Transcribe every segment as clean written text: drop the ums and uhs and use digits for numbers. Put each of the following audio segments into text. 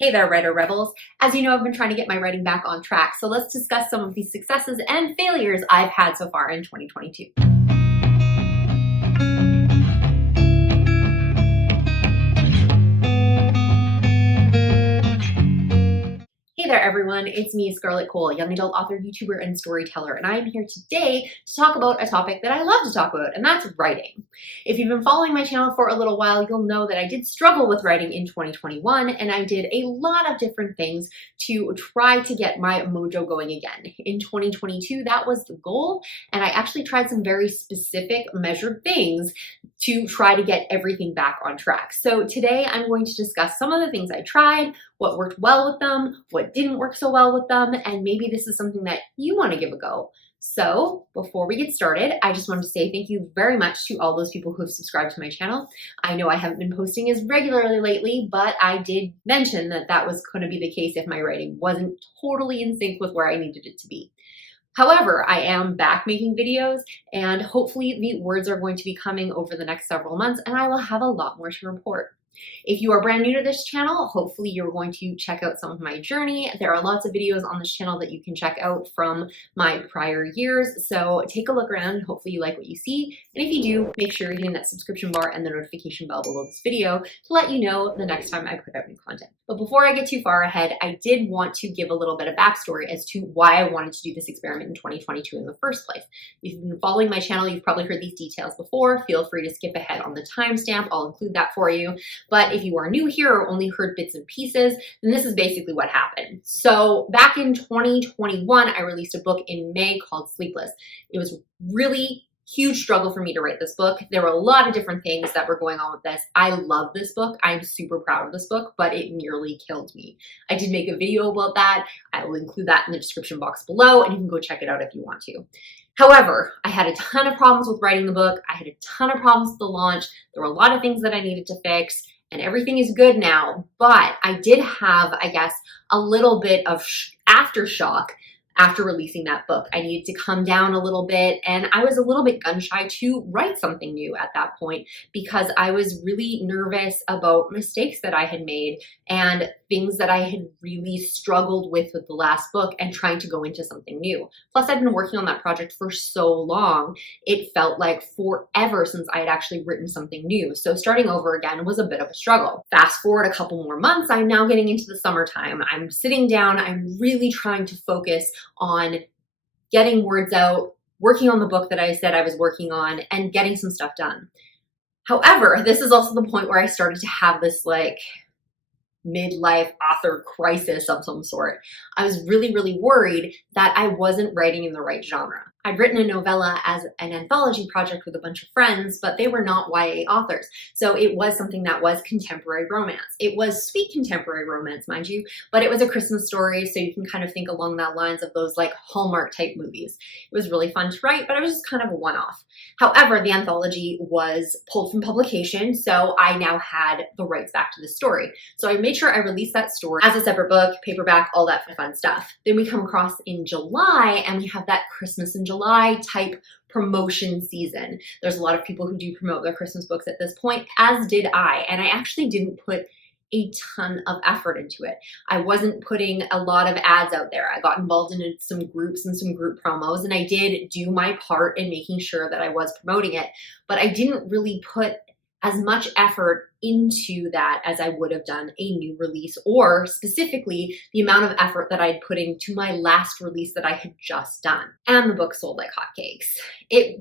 Hey there, writer rebels. As you know, I've been trying to get my writing back on track, so let's discuss some of the successes and failures I've had so far in 2022. Hey there everyone, it's me, Scarlett Kol, young adult author, YouTuber, and storyteller, and I'm here today to talk about a topic that I love to talk about, and that's writing. If you've been following my channel for a little while, you'll know that I did struggle with writing in 2021, and I did a lot of different things to try to get my mojo going again. In 2022, that was the goal, and I actually tried some very specific, measured things to try to get everything back on track. So today I'm going to discuss some of the things I tried, what worked well with them, what didn't work so well with them, and maybe this is something that you want to give a go. So before we get started, I just wanted to say thank you very much to all those people who have subscribed to my channel. I know I haven't been posting as regularly lately, but I did mention that that was going to be the case if my writing wasn't totally in sync with where I needed it to be. However, I am back making videos, and hopefully the words are going to be coming over the next several months, and I will have a lot more to report. If you are brand new to this channel, hopefully you're going to check out some of my journey. There are lots of videos on this channel that you can check out from my prior years, so take a look around and hopefully you like what you see. And if you do, make sure you're hitting that subscription bar and the notification bell below this video to let you know the next time I put out new content. But before I get too far ahead, I did want to give a little bit of backstory as to why I wanted to do this experiment in 2022 in the first place. If you've been following my channel, you've probably heard these details before. Feel free to skip ahead on the timestamp. I'll include that for you. But if you are new here or only heard bits and pieces, then this is basically what happened. So back in 2021, I released a book in May called Sleepless. It was really huge struggle for me to write this book. There were a lot of different things that were going on with this. I love this book. I'm super proud of this book, but it nearly killed me. I did make a video about that. I will include that in the description box below, and you can go check it out if you want to. However, I had a ton of problems with writing the book. I had a ton of problems with the launch. There were a lot of things that I needed to fix, and everything is good now. But I did have, I guess, a little bit of aftershock after releasing that book. I needed to come down a little bit, and I was a little bit gun shy to write something new at that point because I was really nervous about mistakes that I had made and things that I had really struggled with the last book and trying to go into something new. Plus, I'd been working on that project for so long, it felt like forever since I had actually written something new. So starting over again was a bit of a struggle. Fast forward a couple more months, I'm now getting into the summertime. I'm sitting down, I'm really trying to focus on getting words out, working on the book that I said I was working on, and getting some stuff done. However, this is also the point where I started to have this like midlife author crisis of some sort. I was really, really worried that I wasn't writing in the right genre. I'd written a novella as an anthology project with a bunch of friends, but they were not YA authors. So it was something that was contemporary romance. It was sweet contemporary romance, mind you, but it was a Christmas story, so you can kind of think along that lines of those like Hallmark type movies. It was really fun to write, but it was just kind of a one-off. However, the anthology was pulled from publication, so I now had the rights back to the story. So I made sure I released that story as a separate book, paperback, all that fun stuff. Then we come across in July, and we have that Christmas in July type promotion season. There's a lot of people who do promote their Christmas books at this point, as did I, and I actually didn't put a ton of effort into it. I wasn't putting a lot of ads out there. I got involved in some groups and some group promos, and I did do my part in making sure that I was promoting it, but I didn't really put as much effort into that as I would have done a new release, or specifically the amount of effort that I'd put into my last release that I had just done. And the book sold like hotcakes. It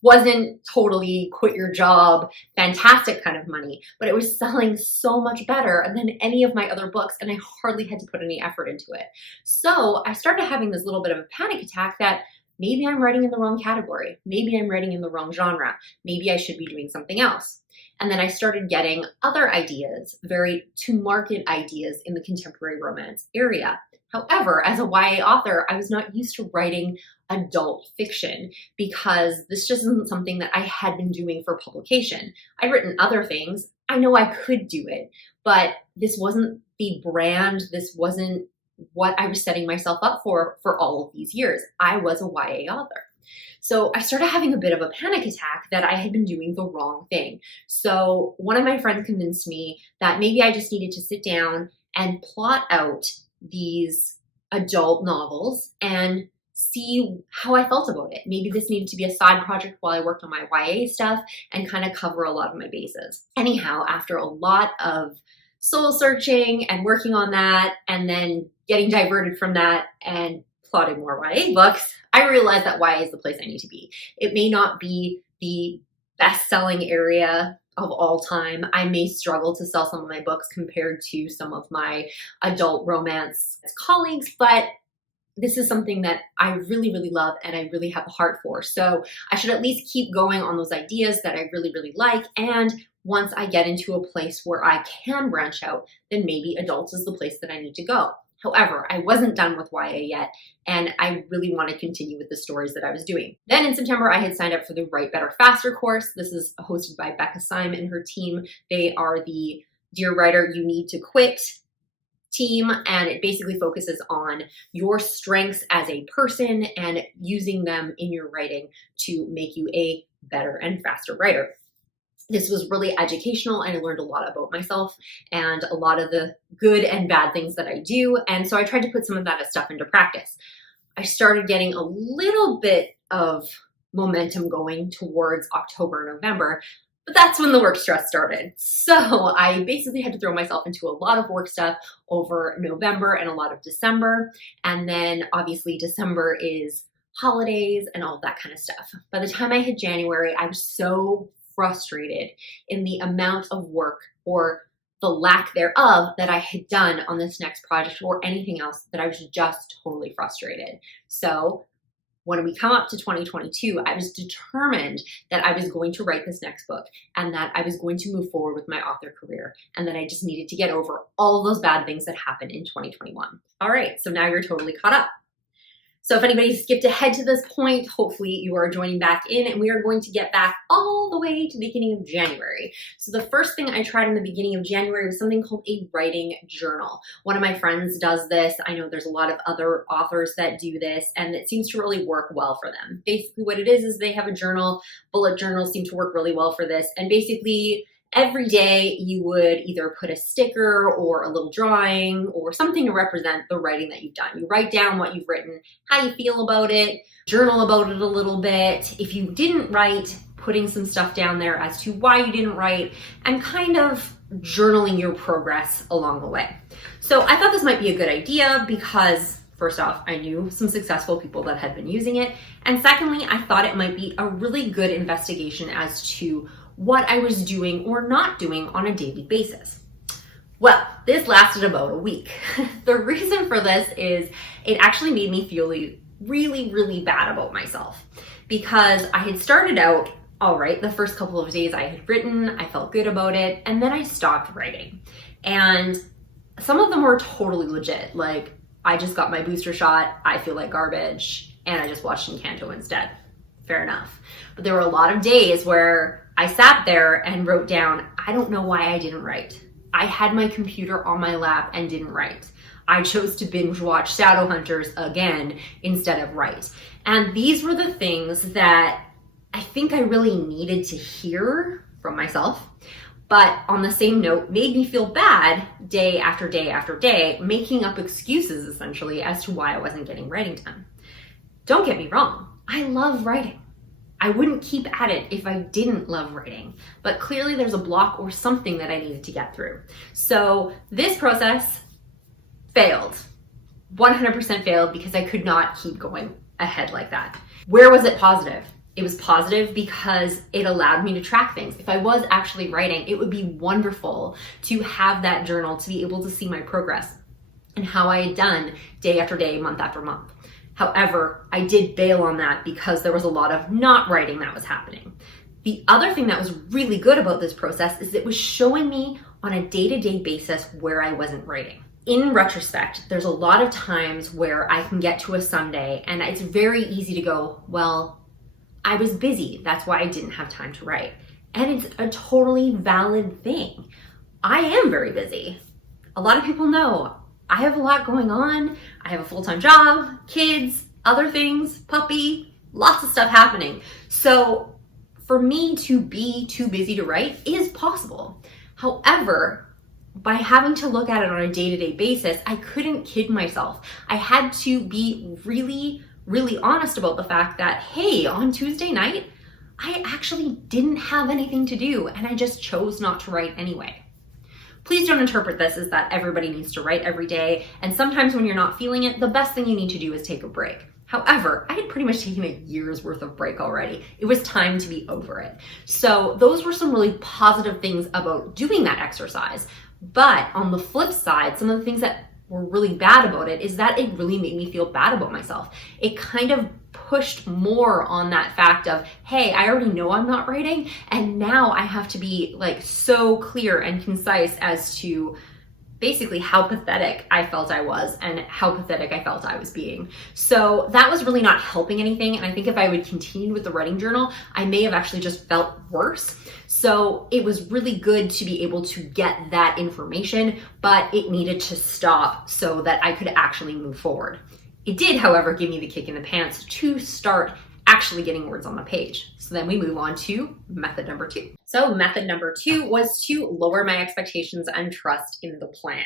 wasn't totally quit your job, fantastic kind of money, but it was selling so much better than any of my other books, and I hardly had to put any effort into it. So I started having this little bit of a panic attack that maybe I'm writing in the wrong category. Maybe I'm writing in the wrong genre. Maybe I should be doing something else. And then I started getting other ideas, very to-market ideas in the contemporary romance area. However, as a YA author, I was not used to writing adult fiction because this just isn't something that I had been doing for publication. I'd written other things. I know I could do it, but this wasn't the brand. This wasn't what I was setting myself up for all of these years. I was a YA author. So I started having a bit of a panic attack that I had been doing the wrong thing. So one of my friends convinced me that maybe I just needed to sit down and plot out these adult novels and see how I felt about it. Maybe this needed to be a side project while I worked on my YA stuff and kind of cover a lot of my bases. Anyhow, after a lot of soul searching and working on that and then getting diverted from that and plotting more YA books, I realized that YA is the place I need to be. It may not be the best-selling area of all time. I may struggle to sell some of my books compared to some of my adult romance colleagues, but this is something that I really, really love and I really have a heart for. So I should at least keep going on those ideas that I really, really like. And once I get into a place where I can branch out, then maybe adults is the place that I need to go. However, I wasn't done with YA yet, and I really want to continue with the stories that I was doing. Then in September, I had signed up for the Write Better Faster course. This is hosted by Becca Syme and her team. They are the Dear Writer, You Need to Quit team, and it basically focuses on your strengths as a person and using them in your writing to make you a better and faster writer. This was really educational and I learned a lot about myself and a lot of the good and bad things that I do. And so I tried to put some of that stuff into practice. I started getting a little bit of momentum going towards October, November, but that's when the work stress started. So I basically had to throw myself into a lot of work stuff over November and a lot of December. And then obviously December is holidays and all that kind of stuff. By the time I hit January, I was so frustrated in the amount of work or the lack thereof that I had done on this next project or anything else that I was just totally frustrated. So when we come up to 2022, I was determined that I was going to write this next book and that I was going to move forward with my author career and that I just needed to get over all those bad things that happened in 2021. All right, so now you're totally caught up. So if anybody skipped ahead to this point, hopefully you are joining back in, and we are going to get back all the way to the beginning of January. So the first thing I tried in the beginning of January was something called a writing journal. One of my friends does this. I know there's a lot of other authors that do this, and it seems to really work well for them. Basically what it is they have a journal. Bullet journals seem to work really well for this, and basically every day you would either put a sticker or a little drawing or something to represent the writing that you've done. You write down what you've written, how you feel about it, journal about it a little bit. If you didn't write, putting some stuff down there as to why you didn't write and kind of journaling your progress along the way. So I thought this might be a good idea because first off, I knew some successful people that had been using it. And secondly, I thought it might be a really good investigation as to what I was doing or not doing on a daily basis. Well, this lasted about a week. The reason for this is it actually made me feel really, really bad about myself because I had started out all right. The first couple of days I had written, I felt good about it, and then I stopped writing. And some of them were totally legit. Like, I just got my booster shot, I feel like garbage, and I just watched Encanto instead. Fair enough. But there were a lot of days where I sat there and wrote down, I don't know why I didn't write. I had my computer on my lap and didn't write. I chose to binge watch Shadowhunters again instead of write. And these were the things that I think I really needed to hear from myself. But on the same note, made me feel bad day after day after day, making up excuses essentially as to why I wasn't getting writing done. Don't get me wrong, I love writing. I wouldn't keep at it if I didn't love writing, but clearly there's a block or something that I needed to get through. So this process failed, 100% failed because I could not keep going ahead like that. Where was it positive? It was positive because it allowed me to track things. If I was actually writing, it would be wonderful to have that journal to be able to see my progress and how I had done day after day, month after month. However, I did bail on that because there was a lot of not writing that was happening. The other thing that was really good about this process is it was showing me on a day-to-day basis where I wasn't writing. In retrospect, there's a lot of times where I can get to a Sunday and it's very easy to go, well, I was busy. That's why I didn't have time to write. And it's a totally valid thing. I am very busy. A lot of people know I have a lot going on. I have a full-time job, kids, other things, puppy, lots of stuff happening. So for me to be too busy to write is possible. However, by having to look at it on a day-to-day basis, I couldn't kid myself. I had to be really, really honest about the fact that, hey, on Tuesday night, I actually didn't have anything to do and I just chose not to write anyway. Please don't interpret this as that everybody needs to write every day, and sometimes when you're not feeling it, the best thing you need to do is take a break. However, I had pretty much taken a year's worth of break already. It was time to be over it. So those were some really positive things about doing that exercise. But on the flip side, some of the things that were really bad about it is that it really made me feel bad about myself. It kind of pushed more on that fact of, hey, I already know I'm not writing, and now I have to be like so clear and concise as to basically how pathetic I felt I was and how pathetic I felt I was being. So that was really not helping anything. And I think if I would continue with the writing journal, I may have actually just felt worse. So it was really good to be able to get that information, but it needed to stop so that I could actually move forward. It did, however, give me the kick in the pants to start actually getting words on the page. So then we move on to method number 2. So method number 2 was to lower my expectations and trust in the plan.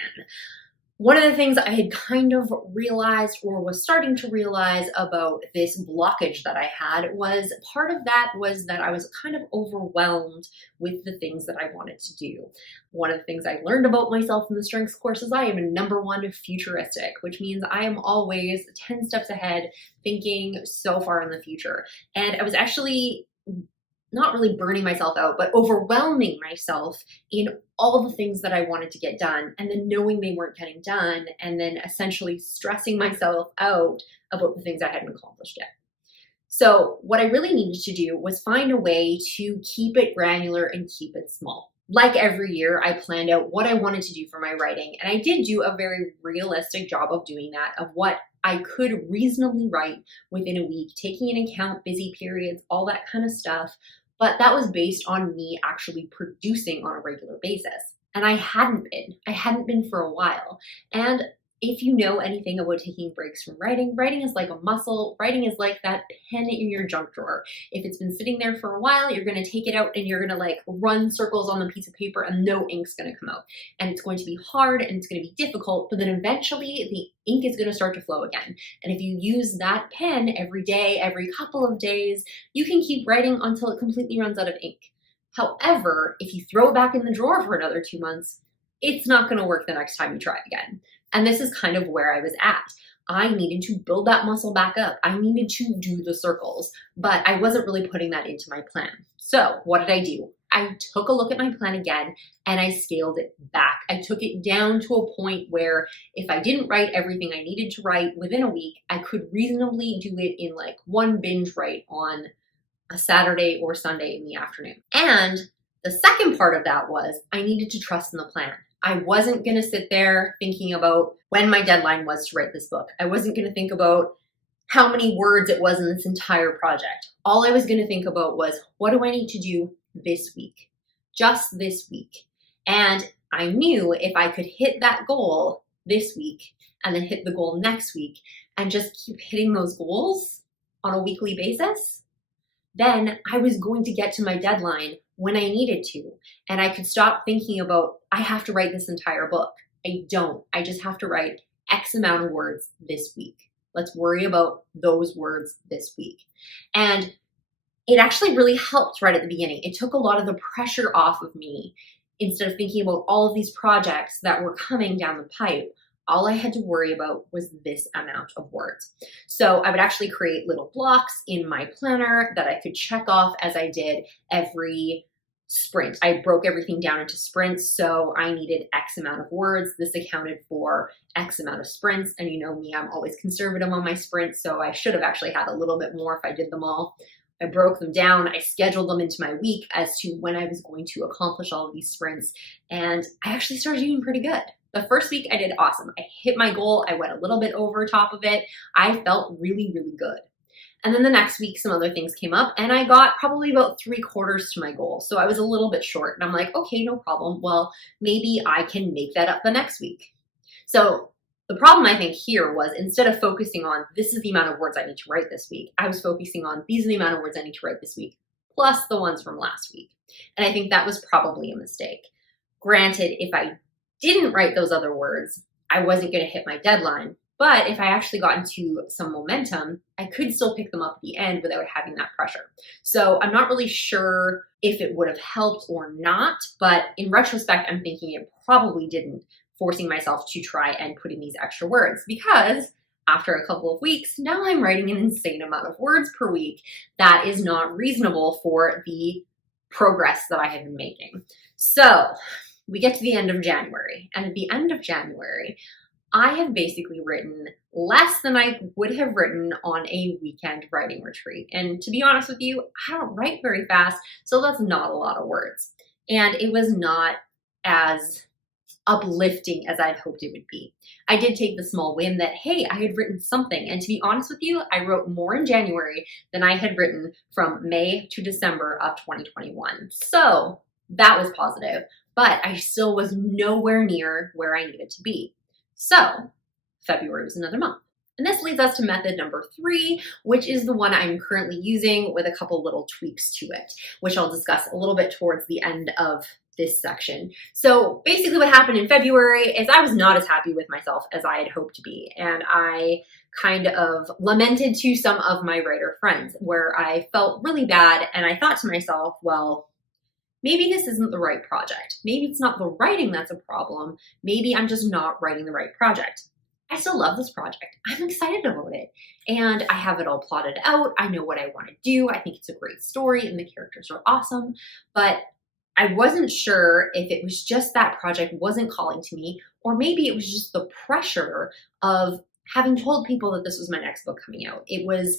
One of the things I had kind of realized or was starting to realize about this blockage that I had was part of that was that I was kind of overwhelmed with the things that I wanted to do. One of the things I learned about myself in the strengths course is I am number 1 futuristic, which means I am always 10 steps ahead, thinking so far in the future. And I was actually not really burning myself out, but overwhelming myself in all the things that I wanted to get done, and then knowing they weren't getting done, and then essentially stressing myself out about the things I hadn't accomplished yet. So what I really needed to do was find a way to keep it granular and keep it small. Like every year, I planned out what I wanted to do for my writing, and I did do a very realistic job of doing that, of what I could reasonably write within a week, taking into account busy periods, all that kind of stuff. But that was based on me actually producing on a regular basis. And I hadn't been for a while. And if you know anything about taking breaks from writing, writing is like a muscle. Writing is like that pen in your junk drawer. If it's been sitting there for a while, you're going to take it out and you're going to like run circles on the piece of paper and no ink's going to come out. And it's going to be hard and it's going to be difficult, but then eventually the ink is going to start to flow again. And if you use that pen every day, every couple of days, you can keep writing until it completely runs out of ink. However, if you throw it back in the drawer for another 2 months, it's not going to work the next time you try again. And this is kind of where I was at. I needed to build that muscle back up. I needed to do the circles, but I wasn't really putting that into my plan. So what did I do? I took a look at my plan again and I scaled it back. I took it down to a point where if I didn't write everything I needed to write within a week, I could reasonably do it in like one binge write on a Saturday or Sunday in the afternoon. And the second part of that was I needed to trust in the plan. I wasn't going to sit there thinking about when my deadline was to write this book. I wasn't going to think about how many words it was in this entire project. All I was going to think about was, what do I need to do this week? Just this week. And I knew if I could hit that goal this week and then hit the goal next week and just keep hitting those goals on a weekly basis, then I was going to get to my deadline when I needed to. And I could stop thinking about, I have to write this entire book. I don't. I just have to write X amount of words this week. Let's worry about those words this week. And it actually really helped right at the beginning. It took a lot of the pressure off of me. Instead of thinking about all of these projects that were coming down the pipe, all I had to worry about was this amount of words. So I would actually create little blocks in my planner that I could check off as I did every sprint. I broke everything down into sprints, so I needed X amount of words. This accounted for X amount of sprints, and you know me, I'm always conservative on my sprints, so I should have actually had a little bit more if I did them all. I broke them down, I scheduled them into my week as to when I was going to accomplish all of these sprints, and I actually started doing pretty good. The first week I did awesome. I hit my goal. I went a little bit over top of it. I felt really, really good. And then the next week, some other things came up and I got probably about 3/4 to my goal. So I was a little bit short and I'm like, okay, no problem. Well, maybe I can make that up the next week. So the problem I think here was instead of focusing on this is the amount of words I need to write this week, I was focusing on these are the amount of words I need to write this week, plus the ones from last week. And I think that was probably a mistake. Granted, if I didn't write those other words, I wasn't going to hit my deadline. But if I actually got into some momentum, I could still pick them up at the end without having that pressure. So I'm not really sure if it would have helped or not, but in retrospect, I'm thinking it probably didn't, forcing myself to try and put in these extra words, because after a couple of weeks, now I'm writing an insane amount of words per week. That is not reasonable for the progress that I have been making. So we get to the end of January, and at the end of January, I have basically written less than I would have written on a weekend writing retreat. And to be honest with you, I don't write very fast, so that's not a lot of words. And it was not as uplifting as I'd hoped it would be. I did take the small win that, hey, I had written something. And to be honest with you, I wrote more in January than I had written from May to December of 2021. So that was positive, but I still was nowhere near where I needed to be. So February was another month. And this leads us to method number 3, which is the one I'm currently using with a couple little tweaks to it, which I'll discuss a little bit towards the end of this section. So basically what happened in February is I was not as happy with myself as I had hoped to be. And I kind of lamented to some of my writer friends where I felt really bad. And I thought to myself, well, maybe this isn't the right project. Maybe it's not the writing that's a problem. Maybe I'm just not writing the right project. I still love this project. I'm excited about it. And I have it all plotted out. I know what I want to do. I think it's a great story and the characters are awesome. But I wasn't sure if it was just that project wasn't calling to me, or maybe it was just the pressure of having told people that this was my next book coming out. It was,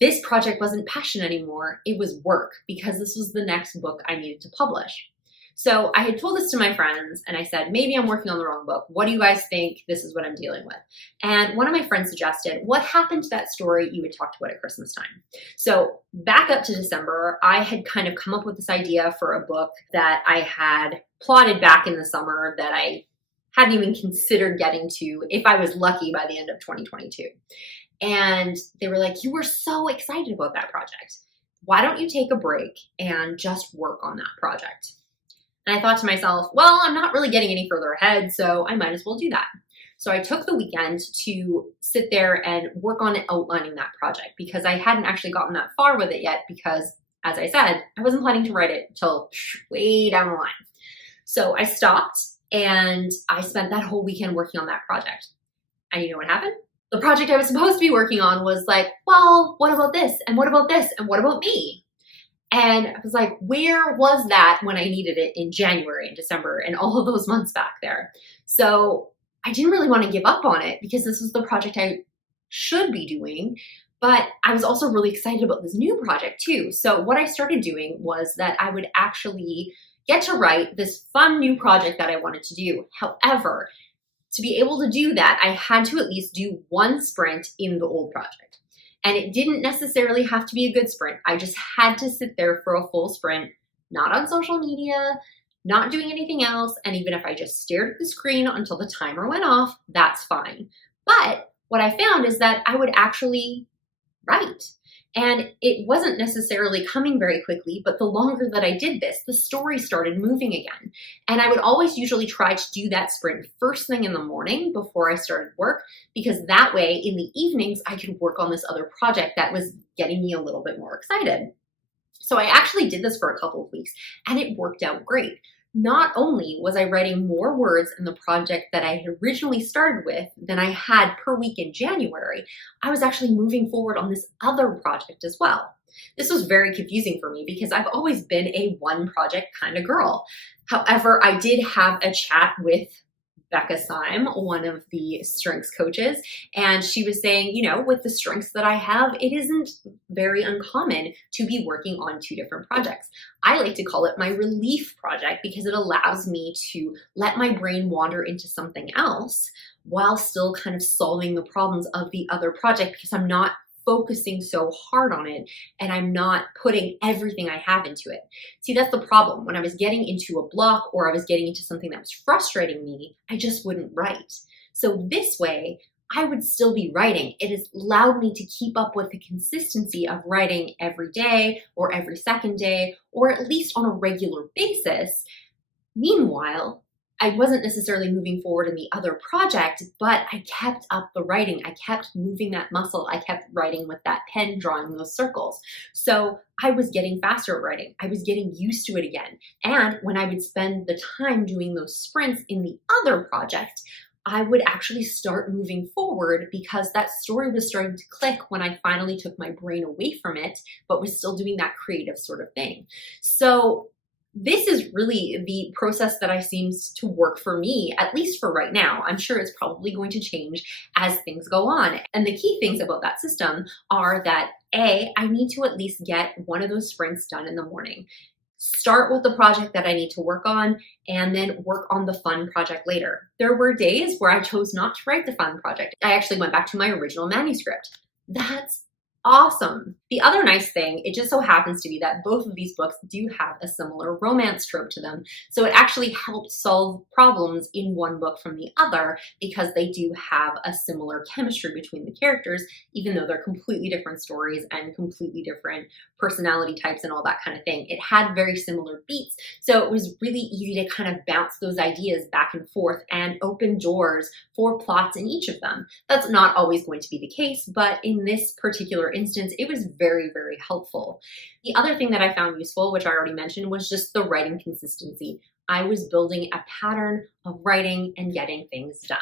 this project wasn't passion anymore. It was work, because this was the next book I needed to publish. So I had told this to my friends and I said, maybe I'm working on the wrong book. What do you guys think? This is what I'm dealing with. And one of my friends suggested, what happened to that story you had talked about at Christmas time? So back up to December, I had kind of come up with this idea for a book that I had plotted back in the summer that I hadn't even considered getting to if I was lucky by the end of 2022. And they were like, you were so excited about that project. Why don't you take a break and just work on that project? And I thought to myself, well, I'm not really getting any further ahead, so I might as well do that. So I took the weekend to sit there and work on outlining that project, because I hadn't actually gotten that far with it yet, because as I said, I wasn't planning to write it until way down the line. So I stopped and I spent that whole weekend working on that project. And you know what happened? The project I was supposed to be working on was like, well, what about this? And what about this? And what about me? And I was like, where was that when I needed it in January and December and all of those months back there? So I didn't really want to give up on it, because this was the project I should be doing, but I was also really excited about this new project too. So what I started doing was that I would actually get to write this fun new project that I wanted to do. However, to be able to do that, I had to at least do one sprint in the old project. And it didn't necessarily have to be a good sprint. I just had to sit there for a full sprint, not on social media, not doing anything else. And even if I just stared at the screen until the timer went off, that's fine. But what I found is that I would actually write. And it wasn't necessarily coming very quickly, but the longer that I did this, the story started moving again. And I would always usually try to do that sprint first thing in the morning before I started work, because that way in the evenings, I could work on this other project that was getting me a little bit more excited. So I actually did this for a couple of weeks and it worked out great. Not only was I writing more words in the project that I had originally started with than I had per week in January, I was actually moving forward on this other project as well. This was very confusing for me because I've always been a one project kind of girl. However, I did have a chat with Becca Syme, one of the strengths coaches, and she was saying, you know, with the strengths that I have, it isn't very uncommon to be working on two different projects. I like to call it my relief project because it allows me to let my brain wander into something else while still kind of solving the problems of the other project, because I'm not focusing so hard on it and I'm not putting everything I have into it. See, that's the problem. When I was getting into a block or I was getting into something that was frustrating me, I just wouldn't write. So this way, I would still be writing. It has allowed me to keep up with the consistency of writing every day or every second day, or at least on a regular basis. Meanwhile, I wasn't necessarily moving forward in the other project, but I kept up the writing. I kept moving that muscle. I kept writing with that pen, drawing those circles. So I was getting faster at writing. I was getting used to it again. And when I would spend the time doing those sprints in the other project, I would actually start moving forward because that story was starting to click when I finally took my brain away from it, but was still doing that creative sort of thing. So this is really the process that I seems to work for me, at least for right now. I'm sure it's probably going to change as things go on. And the key things about that system are that A, I need to at least get one of those sprints done in the morning. Start with the project that I need to work on and then work on the fun project later. There were days where I chose not to write the fun project. I actually went back to my original manuscript. That's awesome. The other nice thing, it just so happens to be that both of these books do have a similar romance trope to them. So it actually helps solve problems in one book from the other because they do have a similar chemistry between the characters, even though they're completely different stories and completely different personality types and all that kind of thing. It had very similar beats. So it was really easy to kind of bounce those ideas back and forth and open doors for plots in each of them. That's not always going to be the case, but in this particular instance, it was very, very helpful. The other thing that I found useful, which I already mentioned, was just the writing consistency. I was building a pattern of writing and getting things done.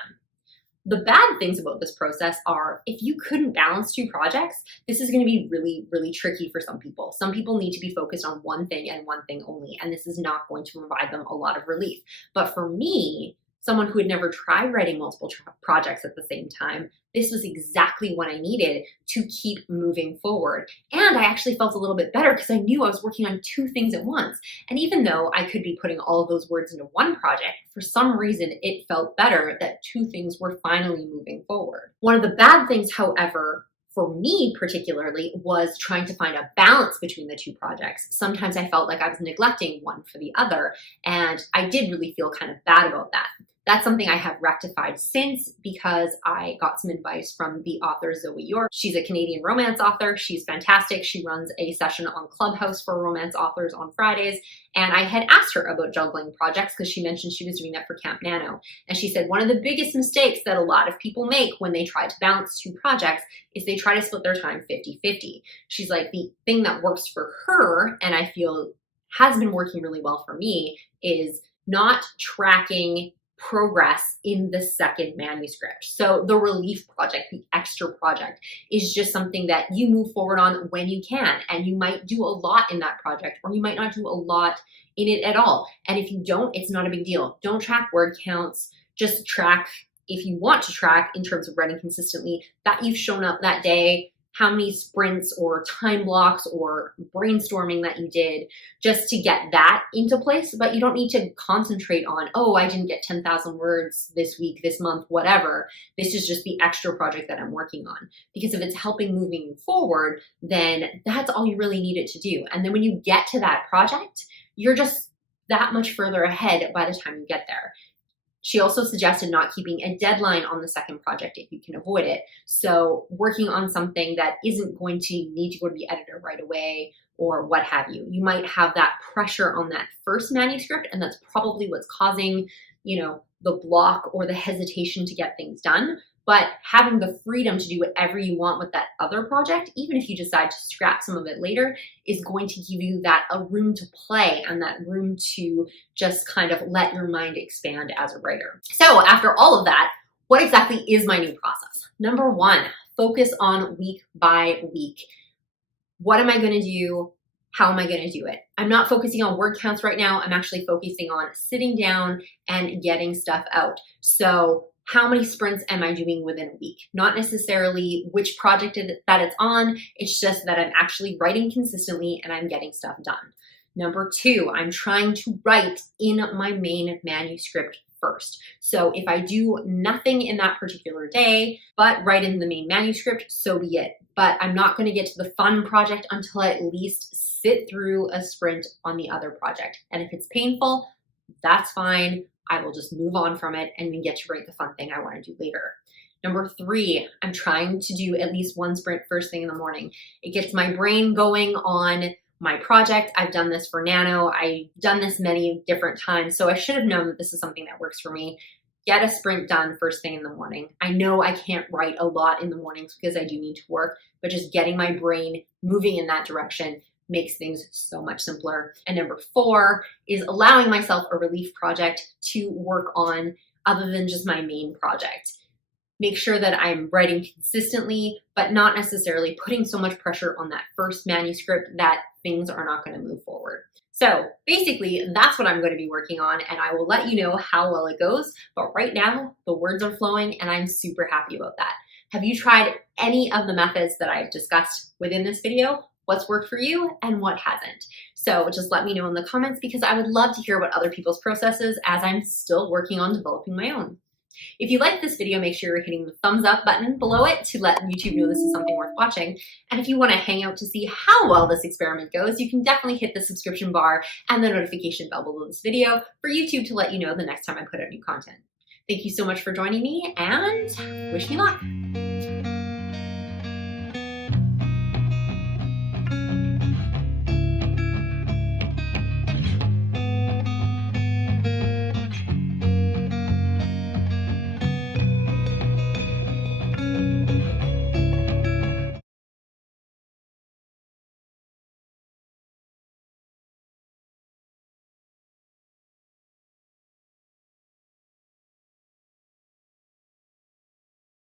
The bad things about this process are if you couldn't balance two projects, this is going to be really, really tricky for some people. Some people need to be focused on one thing and one thing only, and this is not going to provide them a lot of relief. But for me, someone who had never tried writing multiple projects at the same time, this was exactly what I needed to keep moving forward. And I actually felt a little bit better because I knew I was working on two things at once. And even though I could be putting all of those words into one project, for some reason it felt better that two things were finally moving forward. One of the bad things, however, for me particularly, was trying to find a balance between the two projects. Sometimes I felt like I was neglecting one for the other, and I did really feel kind of bad about that. That's something I have rectified since because I got some advice from the author Zoe York. She's a Canadian romance author. She's fantastic. She runs a session on Clubhouse for romance authors on Fridays. And I had asked her about juggling projects because she mentioned she was doing that for Camp Nano. And she said one of the biggest mistakes that a lot of people make when they try to balance two projects is they try to split their time 50-50. She's like, the thing that works for her, and I feel has been working really well for me, is not tracking progress in the second manuscript. So the relief project, the extra project, is just something that you move forward on when you can. And you might do a lot in that project, or you might not do a lot in it at all. And if you don't, it's not a big deal. Don't track word counts. Just track, if you want to track in terms of writing consistently, that you've shown up that day, how many sprints or time blocks or brainstorming that you did, just to get that into place. But you don't need to concentrate on, oh, I didn't get 10,000 words this week, this month, whatever. This is just the extra project that I'm working on. Because if it's helping moving you forward, then that's all you really need it to do. And then when you get to that project, you're just that much further ahead by the time you get there. She also suggested not keeping a deadline on the second project if you can avoid it. So working on something that isn't going to need to go to the editor right away or what have you. You might have that pressure on that first manuscript, and that's probably what's causing, the block or the hesitation to get things done. But having the freedom to do whatever you want with that other project, even if you decide to scrap some of it later, is going to give you a room to play and that room to just kind of let your mind expand as a writer. So after all of that, what exactly is my new process? Number one, focus on week by week. What am I going to do? How am I going to do it? I'm not focusing on word counts right now. I'm actually focusing on sitting down and getting stuff out. So how many sprints am I doing within a week? Not necessarily which project that it's on. It's just that I'm actually writing consistently and I'm getting stuff done. Number two, I'm trying to write in my main manuscript first. So if I do nothing in that particular day, but write in the main manuscript, so be it. But I'm not going to get to the fun project until I at least sit through a sprint on the other project. And if it's painful, that's fine. I will just move on from it and then get to write the fun thing I want to do later. Number three, I'm trying to do at least one sprint first thing in the morning. It gets my brain going on my project. I've done this for Nano. I've done this many different times. So I should have known that this is something that works for me. Get a sprint done first thing in the morning. I know I can't write a lot in the mornings because I do need to work, but just getting my brain moving in that direction makes things so much simpler. And number 4 is allowing myself a relief project to work on other than just my main project. Make sure that I'm writing consistently, but not necessarily putting so much pressure on that first manuscript that things are not going to move forward. So basically, that's what I'm going to be working on, and I will let you know how well it goes. But right now, the words are flowing, and I'm super happy about that. Have you tried any of the methods that I've discussed within this video? What's worked for you and what hasn't? So just let me know in the comments, because I would love to hear about other people's processes as I'm still working on developing my own. If you like this video, make sure you're hitting the thumbs up button below it to let YouTube know this is something worth watching. And if you want to hang out to see how well this experiment goes, you can definitely hit the subscription bar and the notification bell below this video for YouTube to let you know the next time I put out new content. Thank you so much for joining me, and wish me luck.